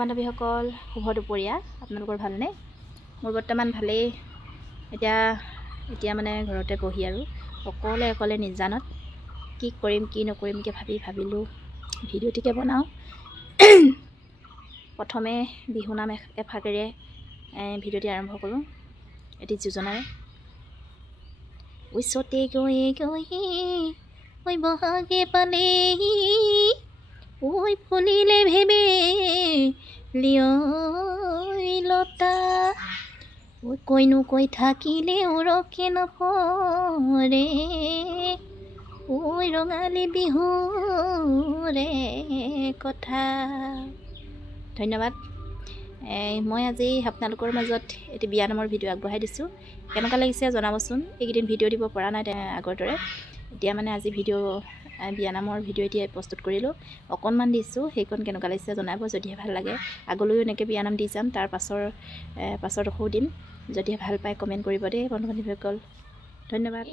বান্ধৱীসকল শুভ দুপৰীয়া। আপোনালোকৰ ভালনে? মোৰ বৰ্তমান ভালেই। এতিয়া মানে ঘৰতে বহি আৰু অকলে নিজানত কি কৰিম কি নকৰিমকৈ ভাবিলোঁ ভিডিঅ'টিকে বনাওঁ। প্ৰথমে বিহুনাম এফাকেৰে ভিডিঅ'টি আৰম্ভ কৰোঁ এটি যোজনাৰে। ওচৰতে গৈ ঐ বহাগে পালেহি, ঐ ফুলিলে ভেবে লিয়ৈ লতা, ঐ কৈনো কৈ থাকিলে ৰখে নপৰে, ঐ ৰঙালী বিহুৰে কথা। ধন্যবাদ। মই আজি আপোনালোকৰ মাজত এটি বিয়ানামৰ ভিডিঅ' আগবঢ়াই দিছোঁ। কেনেকুৱা লাগিছে জনাবচোন। এইকেইদিন ভিডিঅ' দিব পৰা নাই আগৰ দৰে। এতিয়া মানে আজি বিয়ানামৰ ভিডিঅ' এতিয়া প্ৰস্তুত কৰিলোঁ, অকণমান দিছোঁ। সেইখন কেনেকুৱা লাগিছে জনাব। যদিহে ভাল লাগে আগলৈও এনেকৈ বিয়ানাম দি যাম। তাৰ পাছৰডোখৰো দিম। যদিহে ভাল পায় কমেণ্ট কৰিব দেই বন্ধু বান্ধৱীসকল। ধন্যবাদ।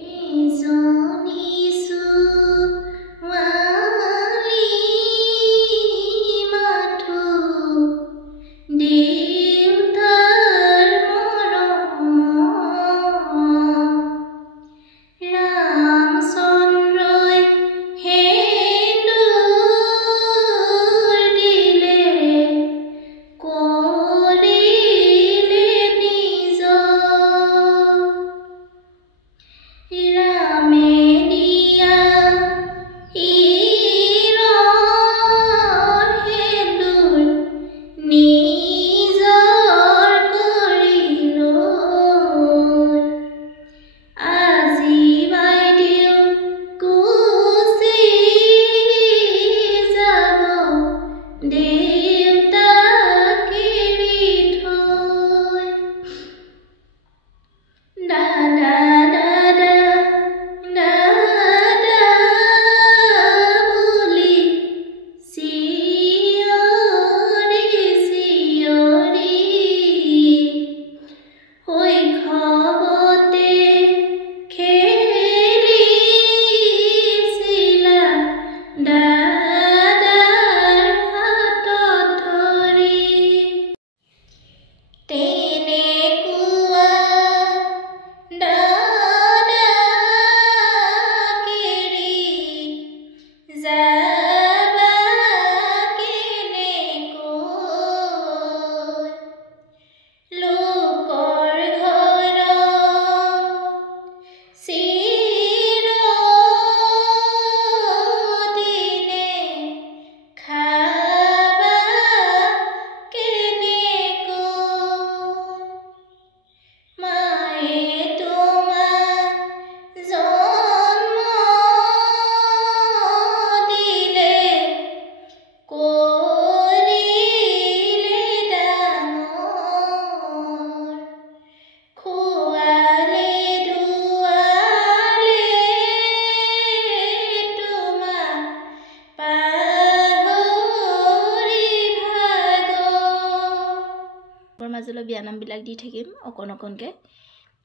মাজলৈ বিয়ানামবিলাক দি থাকিম অকণকৈ,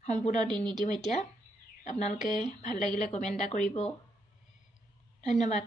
সম্পূৰ্ণ নিদিওঁ এতিয়া। আপোনালোকে ভাল লাগিলে কমেণ্ট এটা কৰিব। ধন্যবাদ।